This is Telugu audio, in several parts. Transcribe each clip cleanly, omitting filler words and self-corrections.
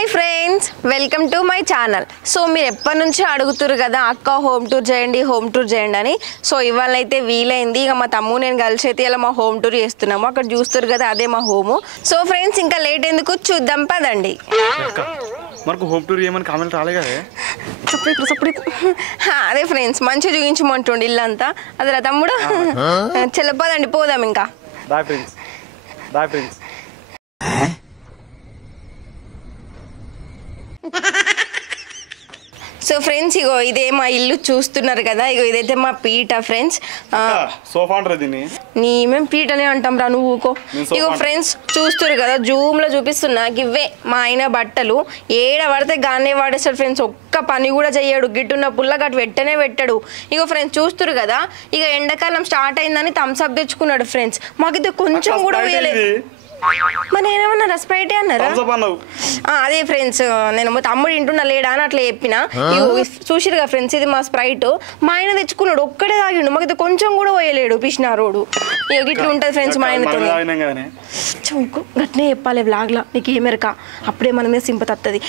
Hi friends, welcome to my channel. So మీరు ఎప్పటి నుంచి అడుగుతురు కదా అక్క హోమ్ టూర్ చేయండి అని. సో ఇవాళ అయితే వీలైంది. ఇక మా తమ్ముడు నేను కలిసి అయితే ఇలా మా హోమ్ టూర్ చేస్తున్నాము. అక్కడ చూస్తారు కదా అదే మా హోము. సో ఫ్రెండ్స్ ఇంకా లేట్ ఎందుకు చూద్దాం పదండి. మనకు హోమ్ టూర్ ఏమని కామెంట్ రాలే కదా. అదే ఫ్రెండ్స్ మంచిగా చూపించమంటుండి ఇల్లంతా. అదే తమ్ముడు చెల్లపదండి పోదాం ఇంకా. Bye friends. సో ఫ్రెండ్స్ ఇగో ఇదే మా ఇల్లు చూస్తున్నారు కదా. ఇగో ఇదైతే మా పీట ఫ్రెండ్స్. సోఫా అంటారు దీన్ని. మేము పీటనే అంటాం రా నువ్వు ఊకో. ఇగో ఫ్రెండ్స్ చూస్తారు కదా జూమ్ లో చూపిస్తున్నా ఇవే మా ఆయన బట్టలు. ఏడ పడితే గానే వాడేస్తాడు ఫ్రెండ్స్. ఒక్క పని కూడా చెయ్యడు. గిట్టున్న పుల్ల గట్టు పెట్టాడు. ఇగో ఫ్రెండ్స్ చూస్తారు కదా ఇక ఎండాకాలం స్టార్ట్ అయిందని థమ్స్అప్ తెచ్చుకున్నాడు ఫ్రెండ్స్. మాకైతే కొంచెం కూడా వేయలేదు. మరి నేనేమన్నా స్ప్రైటే అన్నారా? అదే ఫ్రెండ్స్ నేను తమ్ముడు ఇంటున్నా లేడా అని అట్లా చెప్పిన. చూసిరుగా ఫ్రెండ్స్ ఇది మా స్ప్రైట్. మా ఆయన తెచ్చుకున్నాడు ఒక్కడే తాగిండు. మాకైతే కొంచెం కూడా పోయలేడు పిసినారోడు. ఇక ఇట్లా ఉంటుంది ఫ్రెండ్స్ మా ఆయనతో. గట్నే చెప్పాలి బ్లాగ్ లా నీకు ఏమెరక అప్పుడే మన మీద సింపతి వస్తుంది.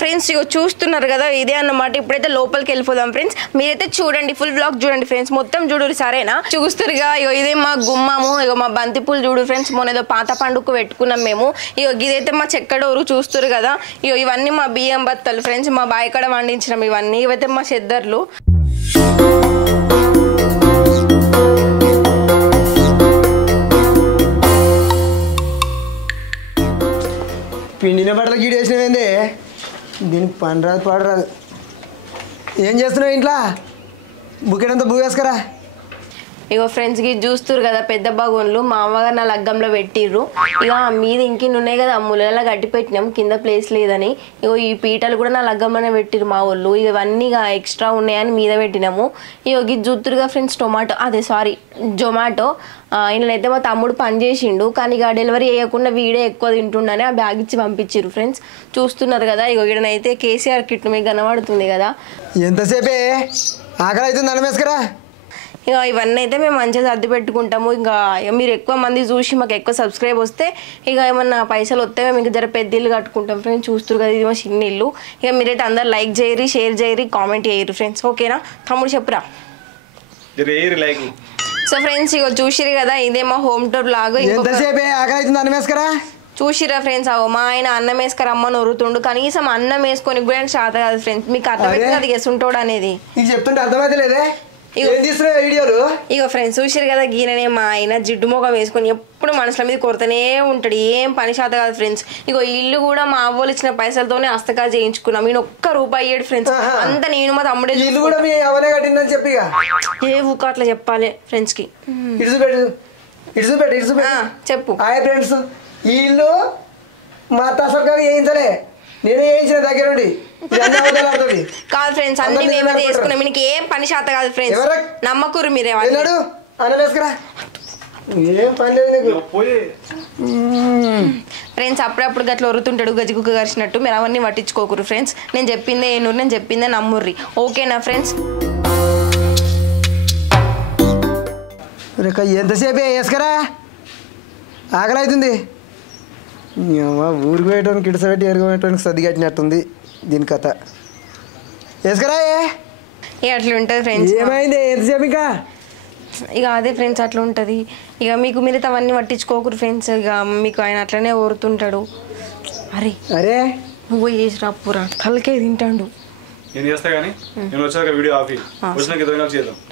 ఫ్రెండ్స్ ఇక చూస్తున్నారు కదా ఇదే అన్నమాట. ఇప్పుడైతే లోపలికి వెళ్ళిపోదాం ఫ్రెండ్స్. మీరైతే చూడండి ఫుల్ బ్లాగ్ చూడండి ఫ్రెండ్స్. మొత్తం చూడు సరేనా. చూస్తారుగా ఇగో ఇదే మా గుమ్మము. ఇగో మా బంతిపూలు చూడు ఫ్రెండ్స్. మొన్న ఏదో పాత పండుగ పెట్టుకున్నాం మేము. ఇగో ఇదైతే మా చెక్కడోరు చూస్తారు కదా. ఇగో ఇవన్నీ మా బియ్యం బత్తలు ఫ్రెండ్స్. మా బాయ్ కాడ వండించినాం ఇవన్నీ. ఇవైతే మా చెద్దర్లు. పిండిన బట్టలు గీడేసినవేంది? దీనికి పని రాదు పాడరాదు. ఏం చేస్తున్నావు ఇంట్లో? బుకెడంతా బూ వేసుకరా. ఇగో ఫ్రెండ్స్ కి చూస్తురు కదా పెద్ద బాగున్లు మా అమ్మగారు నా లగ్గంలో పెట్టిర్రు. ఇక మీద ఇంకిన్ని ఉన్నాయి కదా ముళ్ళలా గట్టి పెట్టినాం కింద ప్లేస్ లేదని. ఇగో ఈ పీటలు కూడా నా లగ్గంలోనే పెట్టిరు మా వాళ్ళు. ఇవన్నీ ఎక్స్ట్రా ఉన్నాయని మీద పెట్టినాము. ఇగో ఇది చూస్తురుగా ఫ్రెండ్స్ జొమాటో. ఈయనైతే మా తమ్ముడు పని చేసిండు కానీ ఇక డెలివరీ చేయకుండా వీడే ఎక్కువ తింటుండని ఆ బ్యాగ్ ఇచ్చి పంపించారు ఫ్రెండ్స్. చూస్తున్నారు కదా ఇగో ఈడనైతే కేసీఆర్ కిట్ మీకు కనబడుతుంది కదా. ఎంతసేపే ఆకలి అవుతుంది అన్నం వేసుకరా. ఇక ఇవన్నీ అయితే మేము మంచిగా సర్ది పెట్టుకుంటాము. ఇంకా మీరు ఎక్కువ మంది చూసి మాకు ఎక్కువ సబ్స్క్రైబ్ వస్తే ఇక ఏమన్నా పైసలు వస్తే మేము ఇంకా జర పెద్ద ఇల్లు కట్టుకుంటాం ఫ్రెండ్స్. చూస్తారు కదా ఇది మా చిన్న ఇల్లు. ఇక మీరైతే అందరు లైక్ చేయరు, షేర్ చేయరు, కామెంట్ చేయరు ఫ్రెండ్స్. ఓకేనా తమ్ముడు చెప్పురా. సో ఫ్రెండ్స్ ఇక చూసిరు కదా ఇదే మా హోమ్ టూర్ లాగా. చూసిరా ఫ్రెండ్స్ మా ఆయన అన్నం వేసుకుని అమ్మని ఒరుతుండు. కనీసం అన్నం వేసుకొని కూడా శాత కాదు ఫ్రెండ్స్. మీకు అర్థమైతే అది వేసుంటాడు అనేది చెప్తుంటే అర్థమైతే లేదే. ఇగో ఫ్రెండ్స్ చూసారు కదా గీననే మా ఆయన జిడ్డు మొగం వేసుకొని ఎప్పుడు మనుషుల మీద కొరతనే ఉంటాడు. ఏం పని శాత కాదు ఫ్రెండ్స్. ఇగో ఇల్లు కూడా మా అవ్వలు ఇచ్చిన పైసలతోనే హస్తకా చేయించుకున్నాం. ఈయన ఒక్క రూపాయి అయ్యాడు ఫ్రెండ్స్. అంత నేను మా తమ్ముడే చెప్పి ఏ ఊక అట్లా చెప్పాలి ఫ్రెండ్స్ కి. చెప్పు ఫ్రెండ్స్ ఈ ఇల్లు మా తసగా చేయించలే, నేనే చేయించిన దగ్గర నుండి. కాదు ఫ్రెండ్స్ అన్ని మేమే చేసుకున్నాం. మీకు ఏం పని శాత కాదు ఫ్రెండ్స్. నమ్మకూరు మీరే ఫ్రెండ్స్. అప్పుడప్పుడు గట్ల ఒరుతుంటాడు గజిగుక్క కరిచినట్టు. మీరు అవన్నీ పట్టించుకోకూరు ఫ్రెండ్స్. నేను చెప్పిందే ఏనూరు, నేను చెప్పిందే నమ్ముర్రి. ఓకేనా ఫ్రెండ్స్? ఎంతసేపే వేసుకరా ఆకలి అవుతుంది. ఊరికి పోయేటానికి కిడసబెట్టి ఎరగబెట్టడానికి సర్ది కట్టినట్టుంది దీని కథ. వేసుకరా అట్లా ఉంటుంది ఫ్రెండ్స్. ఏమైంది ఎంతసేపు ఇంకా? ఇక అదే ఫ్రెండ్స్ అట్లా ఉంటుంది. ఇక మీకు మీరు అవన్నీ పట్టించుకోకూరు ఫ్రెండ్స్. ఇక మీకు ఆయన అట్లనే ఓరుతుంటాడు. అరే నువ్వు చేసి రాపురా తలకే తింటాడు.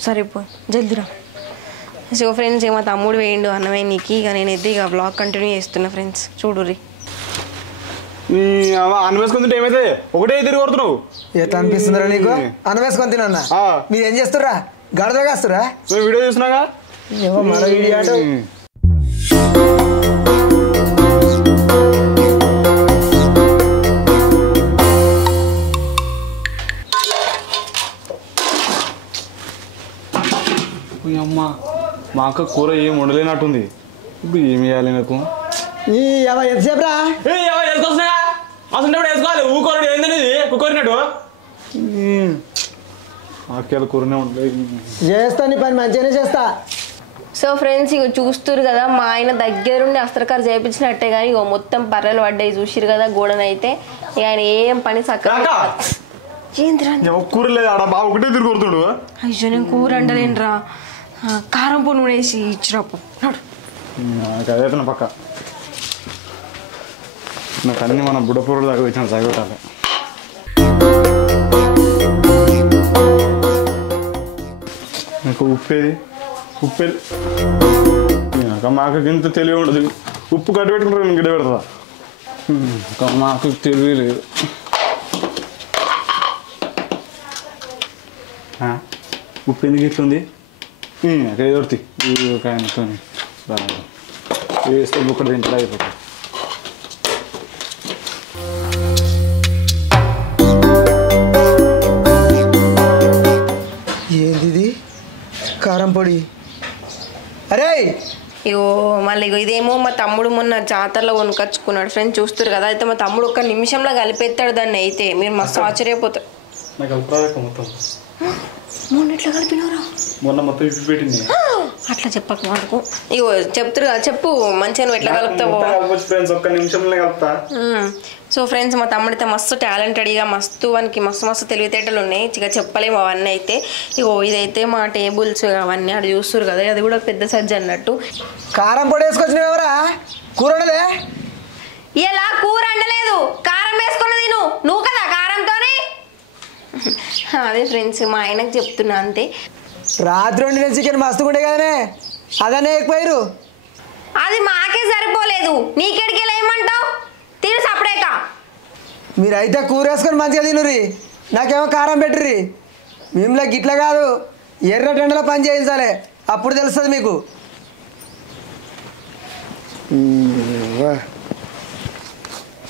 సరేపో జల్దిరా. సో ఫ్రెండ్స్ ఏమో తమ్ముడు వేయండు అన్నమే నీకు. ఇక నేనైతే ఇక బ్లాగ్ కంటిన్యూ చేస్తున్నా ఫ్రెండ్స్. చూడుర్రి అన్నం వేసుకుంటే ఏమైతే ఒకటే తిరిగి కొడుతున్నావు. ఎట్లా అనిపిస్తుందిరా నీకు? అన్నం వేసుకొని తిన్నా. మీరు ఏం చేస్తుర్రా? గడదగా కాస్తురా? వీడియో చూసినాగా మన వీడియో ఆట. అమ్మా మా అక్క కూర ఏం వండలేనట్టుంది. ఇప్పుడు ఏమి వేయాలి నాకు? ఎంతసేపు రా వేసుకోవాలి. ఊకోరు ఏంటనేది కుక్కరినట్టు ఆకేళ్ళ కూరనే ఉండలేదు. చేస్తా నీ పని మంచిగానే చేస్తా. సో ఫ్రెండ్స్ ఇక చూస్తురు కదా మా ఆయన దగ్గరుండి అస్త్రకారు చేయించినట్టే కానీ ఇక మొత్తం పర్రెలు పడ్డాయి చూసిరు కదా గోడనైతే ఇక ఆయన ఏం పని చక్కగా కూర లేదు ఆడ బాబు ఒకటే తిరుగుతుడు. అయ్యో నేను కూర అండలేనురా కారం పొన్ను వేసి ఇచ్చినప్పుడు అదే పక్క నాకు అన్ని మన బుడపూరుడు దాకా వచ్చిన చదివించాలి. నాకు ఉప్పేది మాకు ఇంత తెలివి ఉండదు. ఉప్పు కట్టు పెట్టుకుంటారు గిడ్డ పెడతా మాకు తెలివి లేదు. ఉప్పు ఎందుకు ఇట్లుంది ఏదొర్తి కాయతో వేస్తే బుక్కడ తింటాడు అయిపోతుంది. ఏంది కారం పొడి? అరే ఇగో మళ్ళీ ఇగో ఇదేమో మా తమ్ముడు మొన్న జాతరలో కొనుకొచ్చుకున్నాడు ఫ్రెండ్స్ చూస్తారు కదా. అయితే మా తమ్ముడు ఒక్క నిమిషంలో కలిపేస్తాడు దాన్ని. అయితే మీరు మస్తు ఆశ్చర్యపోతారు. మొన్న ఎట్లా కలిపినారా? మొన్న మొత్తం ఇప్పి పెట్టింది. అట్లా చెప్పకు మాకు. ఇగో చెప్తారు కదా చెప్పు మంచిగా నువ్వు ఎట్లా కలుపుతావు. ఒక్క నిమిషంలో కలుపుతా. సో ఫ్రెండ్స్ మా తమ్ముడితే మస్తు టాలెంటెడ్గా మస్తు వానికి మస్తు తెలివితేటలు ఉన్నాయి. ఇక చెప్పలేము అవన్నీ. అయితే ఇగో ఇదైతే మా టేబుల్స్ అవన్నీ అక్కడ చూస్తారు కదా అది కూడా పెద్ద సజ్జ అన్నట్టు. కారం పొడి వేసుకొచ్చిన ఎవరా? కూర వండలే? ఇలా కూర అండలేదు కారం వేసుకున్నది నువ్వు కదా కారంతోనే. అదే ఫ్రెండ్స్ మా ఆయనకు చెప్తున్నా అంతే. రాత్రి వండిన చికెన్ మస్తుకుండే కదనే అదనే ఎక్కువైరు. అది మాకే సరిపోలేదు నీకెడికి ఏమంటావు తిను సపరేక. మీరైతే కూర వేసుకొని మంచిగా తినుర్రి, నాకేమో కారం పెట్టుర్రి. మేములా గిట్ల కాదు ఎర్ర టెండలో పని చేయించాలి అప్పుడు తెలుస్తుంది మీకు.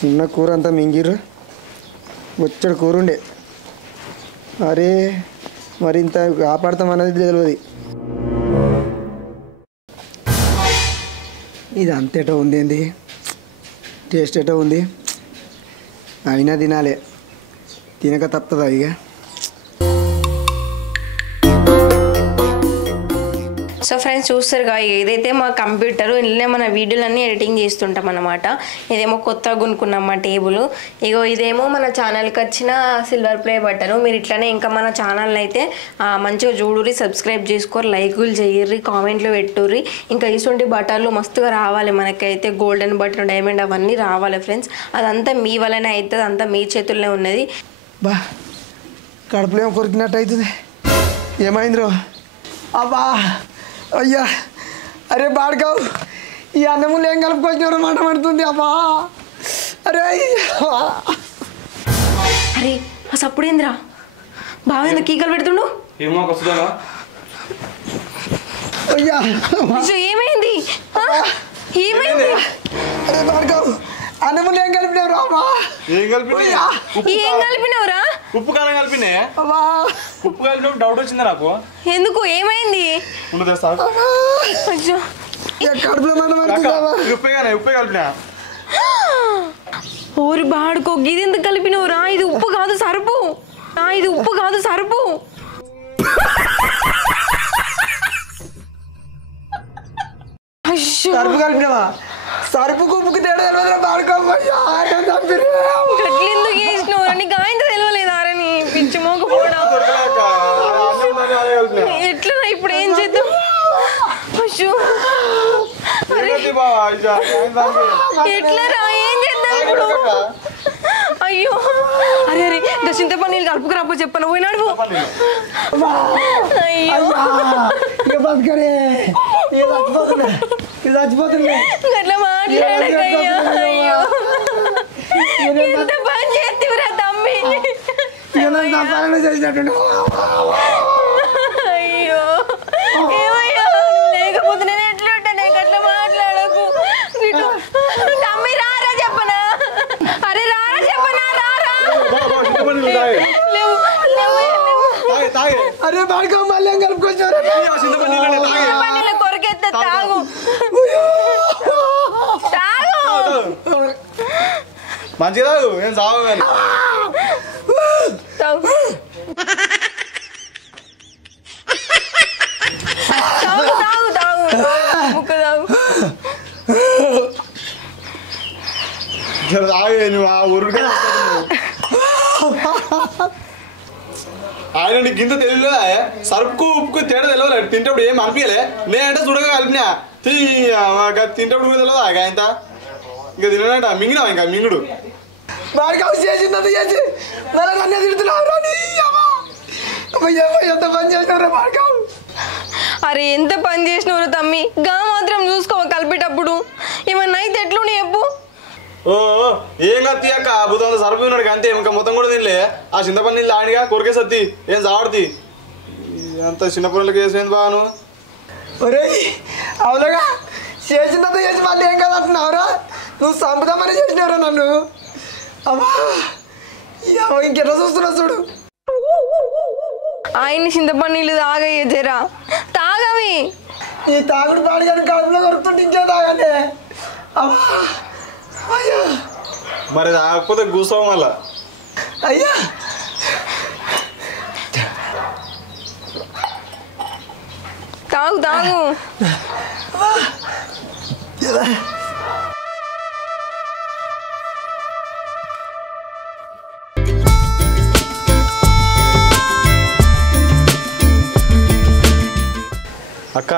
చిన్న కూర అంతా మింగిర్రు వచ్చాడు కూర ఉండే. అరే మరి ఇంత కాపాడతాం అన్నది తెలియదు. ఇది అంతేటో ఉంది ఏంది టేస్ట్ ఎటో ఉంది అయినా తినాలి తినక తప్పదా ఇక. సో ఫ్రెండ్స్ చూస్తారుగా ఏదైతే మా కంప్యూటర్ ఇల్లే మన వీడియోలన్నీ ఎడిటింగ్ చేస్తుంటాం అన్నమాట. ఇదేమో కొత్తగా కొనుక్కున్నాం మా టేబుల్. ఇగో ఇదేమో మన ఛానల్కి వచ్చిన సిల్వర్ ప్లే బటన్. మీరు ఇట్లనే ఇంకా మన ఛానల్ అయితే మంచిగా చూడుర్రి, సబ్స్క్రైబ్ చేసుకోరు, లైకులు చేయర్రి, కామెంట్లు పెట్టుర్రి. ఇంకా ఇటువంటి బటన్లు మస్తుగా రావాలి మనకైతే. గోల్డెన్ బటన్ డైమండ్ అవన్నీ రావాలి ఫ్రెండ్స్. అదంతా మీ వల్లనే అవుతుంది, అంతా మీ చేతుల్లోనే ఉన్నది. బా కడుపులో ఏమో కొరికినట్టు అవుతుంది. ఏమైంది రో అబ్బా అయ్యా. అరే బాడుకావు ఈ అన్నములు ఏం కలుపుకొచ్చినారో మాట పడుతుంది అబ్బా. అరే అరే అసప్పుడేంద్రా బాగా ఎందుకు కీకలు పెడుతుండు? ఏమో అయ్యా ఏమైంది ఏమైంది? అరే బాడుకావు అన్నములు ఏం కలిపినారు అమ్మా? ఏం కలిపినవురా? ఉప్పు కారం కలిపినే. అమ్మా ఉప్పు కలిపినప్పుడు డౌట్ వచ్చింది నాకు. ఎందుకు ఏమైంది? కడుపులో మాట పడుతుంది. ఉప్పే కలిపినా. ఊరి బాడుకో ఇది ఎందుకు కలిపినవురా? ఇది ఉప్పు కాదు సరుపు. ఇది ఉప్పు కాదు సరుపు. సరుపు కలిపినావా? సరుపుకు ఉప్పుకు తేడా ఎందుకు చేసినవురా? నీకు ఆయన తెలియలేదారా? నీ పిచ్చి మోకపోవడం ఎట్లా ఇప్పుడు ఏం చేద్దాం? ఎట్లా రా ఏం చేద్దాం ఇప్పుడు? అయ్యో అరే అరే దశంత పని నీళ్ళు కలుపుకు రాపో చెప్పను పోయినాడు. అయ్యో అట్లా మాట్లాడకయ్యా. అయ్యో ఎంత పని చేతివిరా తమ్మి. అయ్యో ఏమయ్యా లేకపోతే నేను ఎట్లుంటా నాకు అట్లా మాట్లాడకు. తమ్మి రారా చెప్పనా? అరే రారా చెప్పనా? రారా అరే బాడుకో మళ్ళీ ఏం కలుపుకొచ్చారు? కొరకెత్త తాగు తాగు మంచిగా తాగు ఏం సాగు కానీ తాగు తాగు తాగు తాగు ముక్క తాగు నువ్వు ఆ ఊరుగా ఆయన నీకు ఇంత తెలియలేదా సరుకు ఉప్పుకు తేడా తెలియలేదు తింటప్పుడు ఏం అనిపించలే నేనంటే చూడగా కలిపినా తింటప్పుడు కూడా తెలియదు ఆయన ఇంకా తినట మింగినావా ఇంకా మింగుడు బాడకావు చేసింది చేసి మరి నన్నే తిడుతున్నావు ఎంత పని చేసినవరా బాడకావు అరే ఎంత పని చేసినవరు తమ్మి గా మాత్రం చూసుకో కలిపేటప్పుడు ఏమన్నా అయితే ఎట్లునే చెప్పు ఓ ఏం కత్తి అక్క అద్భుతం సరుపు ఉన్నాడు అంతే ఇంకా మొత్తం కూడా తినలే ఆ చింతపల్లి నీళ్ళు ఆడిగా కొరికే సత్తి ఏం చావడుతి అంత చిన్నపిల్లలకి వేసేది బాగా నువ్వు ఒరే అవునగా చేసిందంత చేసి మళ్ళీ ఏం కదా అంటున్నావురా నువ్వు సంపదామని చేసినావురా నన్ను అమ్మా ఇంకెట్లా చూస్తున్నా చూడు ఆయన్ని చింతపండు నీళ్ళు తాగయ్యే జరా తాగవి ఈ తాగుడు పాడుగాని కడుపులో కొరుకుతుంటే ఇంకే తాగానే అమ్మా అయ్యా మరి తాగకపోతే కూర్చోం మళ్ళా అయ్యా తాగు తాగు అక్క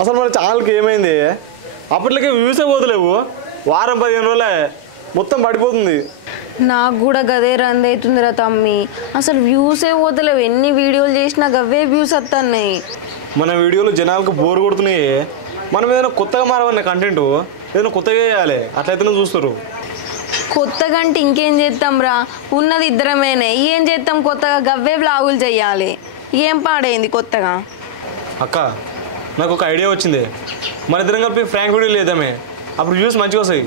అసలు మన ఛానల్కి ఏమైంది అప్పట్లకే వ్యూసే పోతలేవు వారం 15 రోజులే మొత్తం పడిపోతుంది నాకు కూడా గదే రంది అవుతుందిరా తమ్మి అసలు వ్యూసే పోతలేవు ఎన్ని వీడియోలు చేసినా గవ్వే వ్యూస్ వస్తున్నాయి మన వీడియోలు జనాలకు బోర్ కొడుతున్నాయి మనం ఏదైనా కొత్తగా మారవన్న కంటెంట్ ఏదైనా కొత్తగా చేయాలి అట్లయితేనే చూస్తారు కొత్తగా అంటే ఇంకేం చేస్తాం రా ఉన్నది ఇద్దరమేనే ఏం చేస్తాం కొత్తగా గవ్వే వ్లాగులు చెయ్యాలి ఏం పాడైంది కొత్తగా అక్క నాకు ఒక ఐడియా వచ్చింది మన ఇద్దరం కలిపి ఫ్రాంక్ వీడియో లేదామే అప్పుడు వ్యూస్ మంచిగా వస్తాయి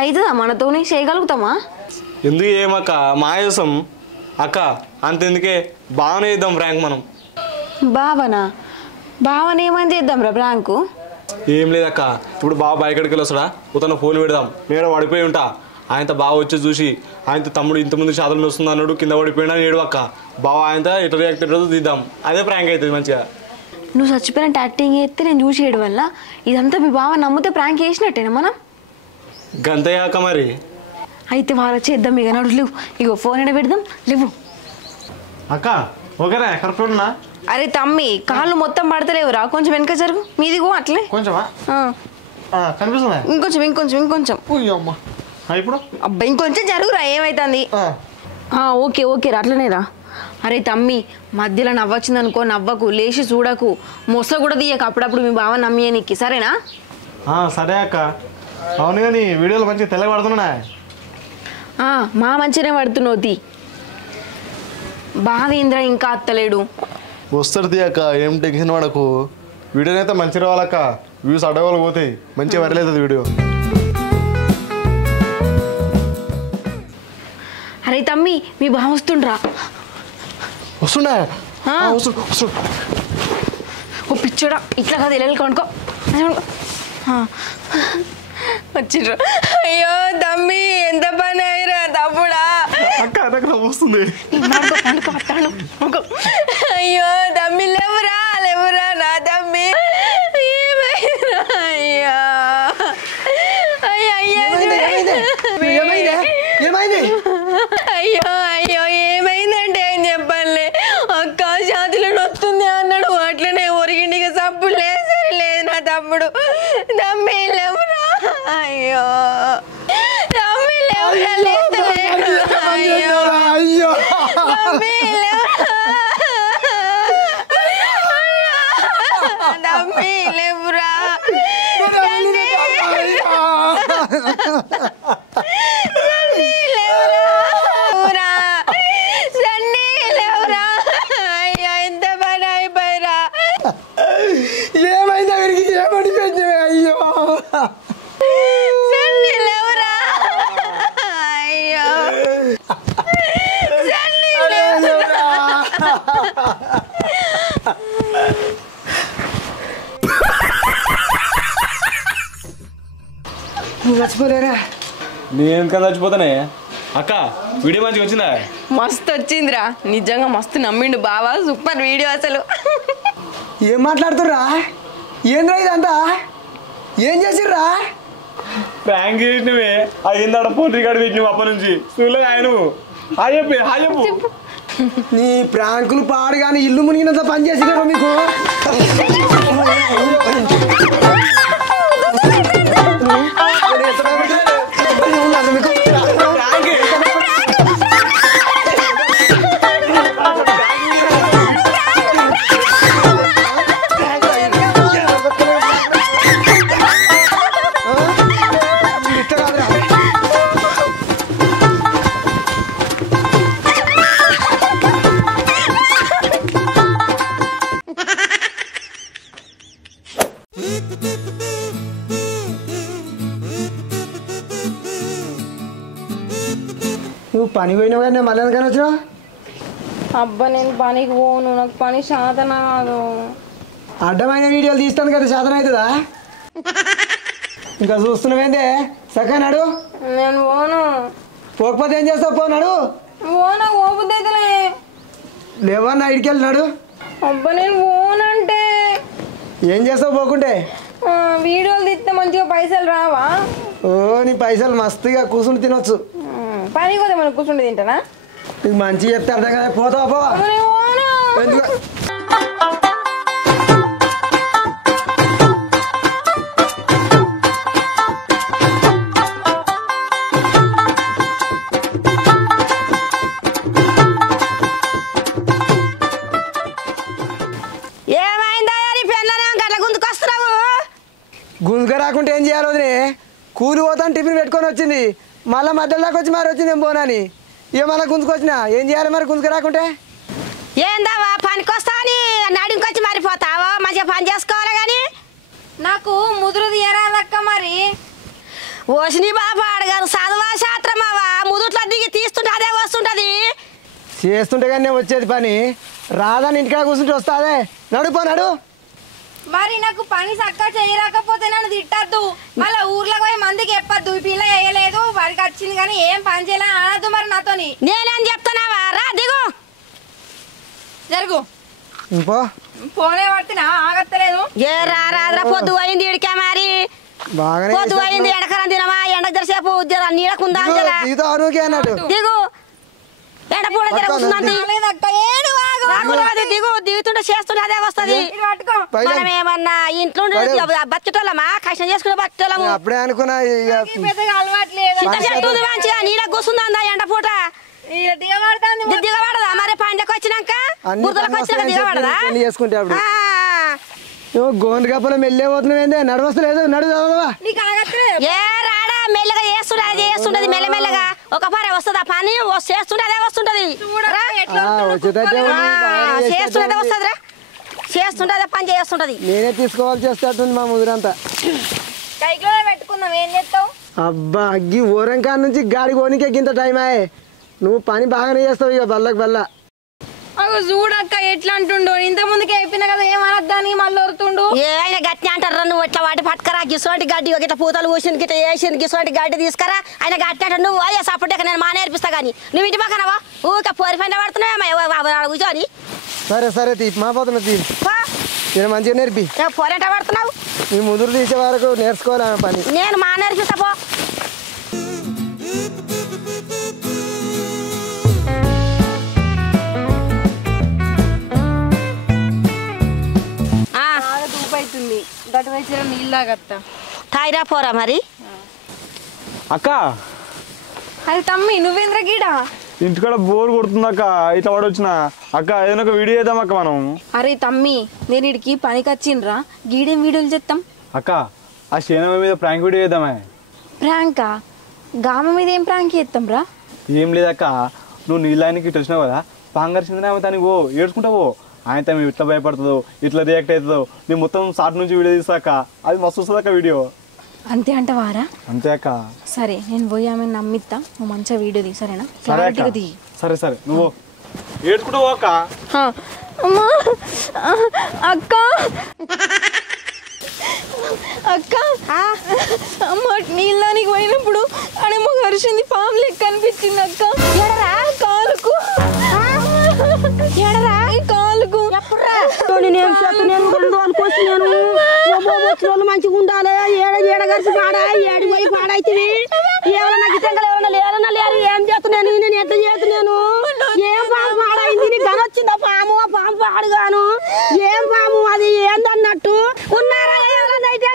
అవుతుందా మనతోని చేయగలుగుతామా ఎందుకు ఏమక్క మాయాసం అక్క అంతెందుకే బాగానే చేద్దాం ఫ్రాంక్ మనం బావనా బావని ఏమని చేద్దాం రా ప్రాంకు ఏం లేదక్క ఇప్పుడు బావ బయటకి వస్తాడా ఉతను ఫోన్ పెడదాం నేను పడిపోయి ఉంటా ఆయనతో బావ వచ్చి చూసి ఆయనతో తమ్ముడు ఇంతమంది శాతలు వస్తుంది అన్నాడు కింద పడిపోయినా ఏడు అక్క బావ ఆయనతో ఎట్లా రియాక్ట్ అయ్యేదో తీద్దాం అదే ప్రాంక్ అవుతుంది మంచిగా నువ్వు చచ్చిపోయినట్టు యాక్టింగ్ చేస్తే నేను చూసేయడం వల్ల ఇదంతా మీ బావ నమ్మితే ప్రాంక్ చేసినట్టేనా మనం గంతయ్యాక మరి అయితే వాళ్ళ చేద్దాం ఇక నడు లేవు ఇగో ఫోన్ ఎడ పెడదాం లేవు అక్క ఓకేనా కరెక్ట్ ఉన్నా అరే తమ్మి కాళ్ళు మొత్తం పడతలేవురా కొంచెం వెనక జరుగు మీదిగో అట్లే కొంచెమా ఆ. కనిపిస్తుందా ఇంకొంచెం అమ్మా ఇప్పుడు అబ్బా ఇంకొంచెం జరుగురా ఏమైతుంది ఓకే ఓకే రా అట్లనే రా అరే తమ్మి మధ్యలో నవ్వచ్చింది అనుకో నవ్వకు లేచి చూడకు మొస కూడా తీయక అప్పుడప్పుడు మీ బావ నమ్మియే నీకు సరేనా సరే అక్క అవును కానీ వీడియోలు మంచిగా తెల్లగా పడుతున్నా మా మంచిగానే పడుతున్నావు తీ బావేంద్ర ఇంకా అత్తలేడు వస్తుంది అక్క ఏం టెన్షన్ పడకు వీడియోనైతే మంచి రావాలక్క వ్యూస్ అడవాళ్ళు పోతాయి మంచిగా వరలేదు వీడియో అరే తమ్మి మీ బావ వస్తుండ్రా వస్తుండే ఓ పిచ్చోడా ఇట్లా కాదు వెళ్ళి కొనుక్కో వచ్చిండ్రు అయ్యో తమ్మి ఎంత పని అయ్యరా తమ్ముడా అక్క నాకు వస్తుంది అయ్యో తమ్మి లేవురా నా తమ్మి అయ్యా అయ్యో అయ్యో ఏమైందంటే ఏం చెప్పాలి అక్క చేతిలో నొస్తుంది అన్నాడు అట్లనే ఒరిగిండికి సబ్బు లేదు నా తమ్ముడు తమ్మి లేవురా అయ్యో తమ్మి లేవురా లేదు అయ్యో తమ్మి తమ్మి లేవురా ఏమైందా వీరికి ఏమడిపోయింది అయ్యో అయ్యో నువ్వు చచ్చిపోలేరా నేను కన్నా చచ్చిపోతానే అక్క వీడియో మంచిగా వచ్చిందా మస్తు వచ్చిందిరా నిజంగా మస్తు నమ్మిండు బావా సూపర్ వీడియో అసలు ఏం మాట్లాడుతుర్రా ఏంద్రా ఇదంతా ఏం చేసిర్రా ప్రాంక్ చేసినవే అయిందాడ ఫోన్ రికార్డు పెట్టినవు అప్పటి నుంచి స్కూల్లో ఆయన హాయ్ చెప్పు నీ ప్రాంకులు పాడు కానీ ఇల్లు మునిగినంత పని చేసినారా మీకు నువ్వు పని పోయినావు కానీ మళ్ళీ ఎందుకని వచ్చినావు అబ్బా నేను పనికి పోను నాకు పని శాతన కాదు అడ్డమైన వీడియోలు తీస్తాను కదా శాతం అవుతుందా ఇంకా చూస్తున్నావేందే సక్క నడు నేను పోను పోకపోతే ఏం చేస్తావు పోనాడు పోనా పోబుద్ది అయితేనే లేవన్నా ఇడికి వెళ్ళినాడు అబ్బా నేను పోనంటే ఏం చేస్తావు పోకుంటే వీడియోలు తీస్తే మంచిగా పైసలు రావా ఓ నీ పైసలు మస్తుగా కూర్చుని తినొచ్చు పని కూడా మనం కూర్చుంటే తింటానా నీకు మంచిగా చెప్తే అర్థం కదా పోతావా పో నేను పోను. ఎందుకు ఏమైందా నీ పెళ్ళనే గట్ల గుంతుకొస్తున్నావు గుంజుక రాకుంటే ఏం చేయాలి వదిలే కూలి పోతాను టిఫిన్ పెట్టుకొని వచ్చింది మళ్ళీ మధ్యలో దాకా వచ్చి మరి వచ్చింది ఏం పోనాని ఇక మళ్ళీ గుంజుకొచ్చినా ఏం చేయాలి మరి గుంజుక రాకుంటే ఏందావా పనికొస్తా అని నడింకొచ్చి మారిపోతావా మంచిగా పని చేసుకోవాలి కానీ నాకు ముదురు తీయరాదక్క మరి ఓసిని బాబా అడగారు చదువా శాస్త్రమావా ముదుట్లో దిగి తీస్తుంటే అదే వస్తుంటది చేస్తుంటే కానీ వచ్చేది పని రాదని ఇంటికాడ కూర్చుంటే వస్తాదే నడు మరి నాకు పని చక్కగా చేయరాకపోతే నన్ను తిట్టద్దు మళ్ళీ ఊర్లోకి పోయి మందికి చెప్పద్దు ఈ పిల్ల వేయలేదు వాడికి వచ్చింది కానీ ఏం పని చేయలే అనద్దు మరి నాతోని నేనేం చెప్తున్నావా రా దిగు జరుగు ఇంకో ఫోనే పడుతున్నా ఆగత్తలేదు ఏ రారా పొద్దు అయింది ఇడికే మరి బాగానే పొద్దు అయింది ఎండకరం తినమా ఎండ జరసేపు నీడకుందా దిగుతా అరువుకే అన్నట్టు దిగు ఎండ పూడ జరుగుతుందండి లేదక్క ఏడు ఆగు. రాకురాదు దిగు దిగుతుంటే చేస్తుంటే అదే వస్తది ఇటు పట్టుకో మనం ఏమన్నా ఇంట్లో బతికేటోళ్ళమా కష్టం చేసుకునే బతికేటోళ్ళము అప్పుడే అనుకున్నా ఇక ఈ పెద్దగా అలవాట్లేదు చింత చెట్టు ఉంది మంచిగా నీడ కూర్చుందా ఎండ పూట ఇలా దిగబడుతుంది దిగబడదా మరి పండకి వచ్చినాక అన్ని బురదలకు వచ్చినాక దిగబడదా పెళ్లి చేసుకుంటే అప్పుడు ఆ, నువ్వు గోండు కప్పలో మెల్లే పోతున్నావేందే నడవస్తలేదు నడు చదవా నీకు ఆగత్తలేదు ఏ రాడా మెల్లగా చేస్తుండే అది చేస్తుంటది మెల్లమెల్లగా ఒక పని వస్తుంది ఆ పని చేస్తుంటే అదే వస్తుంటది చూడరా ఎట్లా వచ్చేటట్టే ఉంది, బాగానే చేస్తుంటే చేసేటట్టు ఉంది. వస్తుందిరా చేస్తుంటే అదే పని చేస్తుంటది నేనే తీసుకోవాలి చేస్తేటుంది మా ముదురంతా కైకిలో పెట్టుకుందాం ఏం చేస్తావు అబ్బా అగ్గి ఊరంకా నుంచి గాడి కోనికే గింత టైం అయ్యే నువ్వు పని బాగానే చేస్తావు ఇక బల్లకి బల్ల అగో చూడక్క ఎట్లా అంటుండో ఇంత ముందుకే అయిపోయినా కదా ఏమనద్దాని మళ్ళీ వరుతుండు ఏమైనా గట్టి అంటారా నువ్వు ఇట్లా వాటి పట్టుకరా గిసోటి గడ్డి ఇట్లా పూతలు కూసిన గిట్ట వేసిన గిసోటి గడ్డి తీసుకురా ఆయన గట్టి అంటే నువ్వు అయ్యా సపోర్ట్ నేను మా నేర్పిస్తా కానీ నువ్వు ఇంటి పక్కనవా ఊక పోరి పైన పడుతున్నావు కూర్చొని సరే తీ మా పోతున్నా తీ నేను మంచిగా నేర్పి పోరేంట పడుతున్నావు నీ ముదురు తీసే వరకు నేర్చుకోవాలి ఆమె పని నేను మా నేర్పిస్తా పో బాగా దూపు అవుతుంది గటు వేసిన నీళ్ళు తాగత్తా తాయిరా పోరా మరి అక్క అరే తమ్మి నువ్వేంద్ర గీడ ఇంటికాడ బోర్ కొడుతుందక్క ఇట్లా పడొచ్చిన అక్క ఏదైనా ఒక వీడియో చేద్దాం అక్క మనం అరే తమ్మి నేను ఇడికి పనికి వచ్చిండ్రా గీడేం వీడియోలు చేస్తాం అక్క ఆ శేనమ్మ మీద ప్రాంక్ వీడియో చేద్దామే ప్రాంకా గామ మీద ఏం ప్రాంక్ చేస్తాం రా ఏం లేదక్క నువ్వు నీళ్ళాయనకి ఇటు వచ్చినావు కదా పాంగర్సిందనే ఆమె తనకి ఓ ఏడ్చుకుంటావో ఆయన మేము ఇట్లా భయపడుతుందో ఇట్లా రియాక్ట్ అవుతుందో నేను మొత్తం షార్ట్ నుంచి వీడియో తీసాక అది మస్తు వస్తుంది అక్క వీడియో అంతే అంటవారా అంతే అక్క సరే నేను పోయి ఆమె నమ్మిస్తా నువ్వు మంచిగా వీడియో తీ సరేనా సరే అక్క క్లారిటీగా తీ సరే నువ్వు ఏడ్చుకుంటావు అక్క అమ్మా అక్క అక్క అమ్మ నీళ్ళనికి పోయినప్పుడు ఆడేమో కరిచింది పాము లెక్క అనిపించింది అక్క ఎడరా కాలుకు ఎడరా కాలుకు నేనేం చేస్తా నేను అనుకోవచ్చు నేను వచ్చిన మంచిగా ఉండాలి ఏడ కలిసి పాడా ఏడు పోయి పాడైతుంది ఎవరన్నా గిట్టంగా ఎవరన్నా లేరన్నా లేరు ఏం చేస్తున్నాను నేను ఎట్లా చేస్తున్నాను ఏం పాము పాడైంది నీకు గనొచ్చిందా పాము ఆ పాము పాడుగాను ఏం పాము అది ఏందన్నట్టు ఉన్నారా ఎవరన్నా అయితే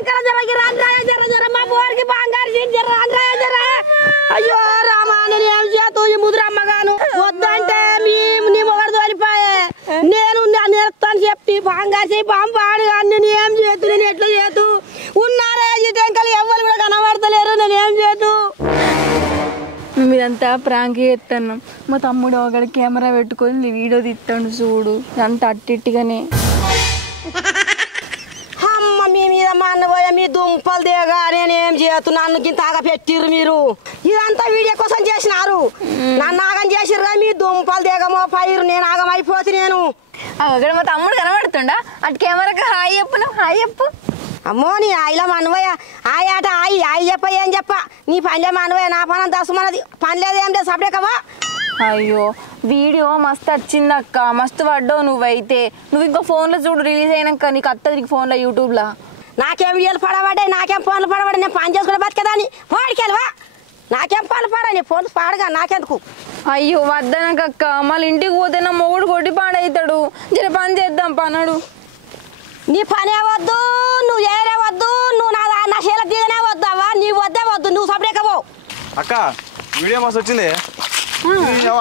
జర మా బోరికి బంగారు జర అయ్యో రామా నేను ఏం చేతు ఈ ముదురమ్మగాను వద్దంటే నీ మొగడు తోలిపోయే నేను నేర్తాను చెప్పి బంగారు పాము పాడుగా నేను ఏం చేతు నేను ఎట్లా చేతు ఉన్నారా ఈ టెంకలు ఎవరు కూడా కనబడతలేరు నేను ఏం చేతు మేము ఇదంతా ప్రాంక్ చేస్తున్నాం మా తమ్ముడు ఒకటి కెమెరా పెట్టుకొని వీడియో తీస్తాడు చూడు అంత అట్టిగానే అమ్మ మీ మీద మా అన్నపోయా మీ దుంపలు దేగా నేనేం చేస్తున్నా నన్ను గింతగా పెట్టిర్రు మీరు ఇదంతా వీడియో కోసం చేసినారు నన్ను ఆగం చేసిర్రు మీ దుంపలు దేగమో పైరు నేను ఆగం అయిపోతే నేను అక్కడ మా తమ్ముడు కనబడుతుండా అటు కెమెరాకి హాయ్ చెప్పు నువ్వు హాయ్ చెప్పు అమ్మో నీ ఆయిలా మనవయ్య ఆయి ఆట ఆయి చెప్ప ఏం చెప్ప నీ పనిలే మనవయ్య నా పని అంత మనది పని లేదు ఏం లేదు సపడే కవా అయ్యో వీడియో మస్తు వచ్చింది అక్క మస్తు పడ్డావు నువ్వైతే నువ్వు ఇంకో ఫోన్లో చూడు రిలీజ్ అయినాక నీకు అత్తది నీకు ఫోన్లో యూట్యూబ్లో నాకేం వీడియోలు పడబడ్డాయి నాకేం ఫోన్లు పడబడి నేను పని చేసుకుని బతికేదాన్ని వాడికెళ్ళవా నాకేం పనులు పడని ఫోన్లు పాడగా నాకెందుకు అయ్యో వద్దనకక్క మళ్ళీ ఇంటికి పోతే నా మొగుడు కొట్టి పాడవుతాడు జర పని చేద్దాం పనడు నీ పనే వద్దు నువ్వు ఏరే వద్దు నువ్వు నా శీల దిగనే వద్దావా నీ వద్దే వద్దు నువ్వు సపరేకవో అక్క వీడియో మస్తు వచ్చింది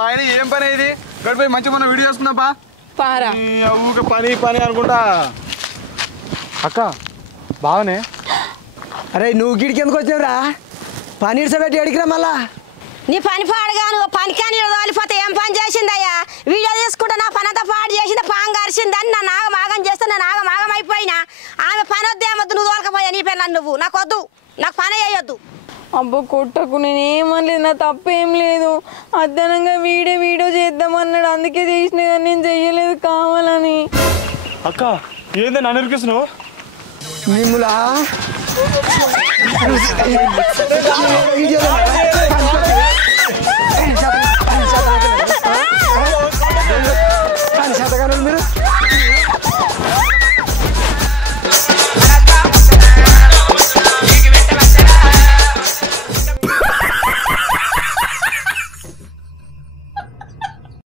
ఆయన ఏం పని ఇది గడిపోయి మంచిగా మన వీడియో వస్తుందప్పా పారా ఊక పని పని అనుకుంటా అక్క బాగానే అరే నువ్వు గిడికి ఎందుకు వచ్చినావురా పని ఇడిసబెట్టి అడిగిరా మళ్ళా నీ పని పాడుగా నువ్వు పని కానీ తోలిపోతే ఏం పని చేసిందయ్యా వీడియో తీసుకుంటే నా పని అంతా పాడు చేసింది పాంగారిసిందని నా నాగమాగం చేస్తే నా నాగమాగం అయిపోయినా ఆమె పని వద్దు ఏమొద్దు నువ్వు తోలకపోయా నీ పని నువ్వు నాకు వద్దు నాకు పని చేయొద్దు అబ్బో కొట్టకు నేనేమనలేదు నా తప్పేం లేదు అదనంగా వీడియో చేద్దామన్నాడు అందుకే చేసిన కానీ నేను చెయ్యలేదు కావాలని అక్క ఏంది నన్ను ఇరికిస్తున్నావు మిమ్ములా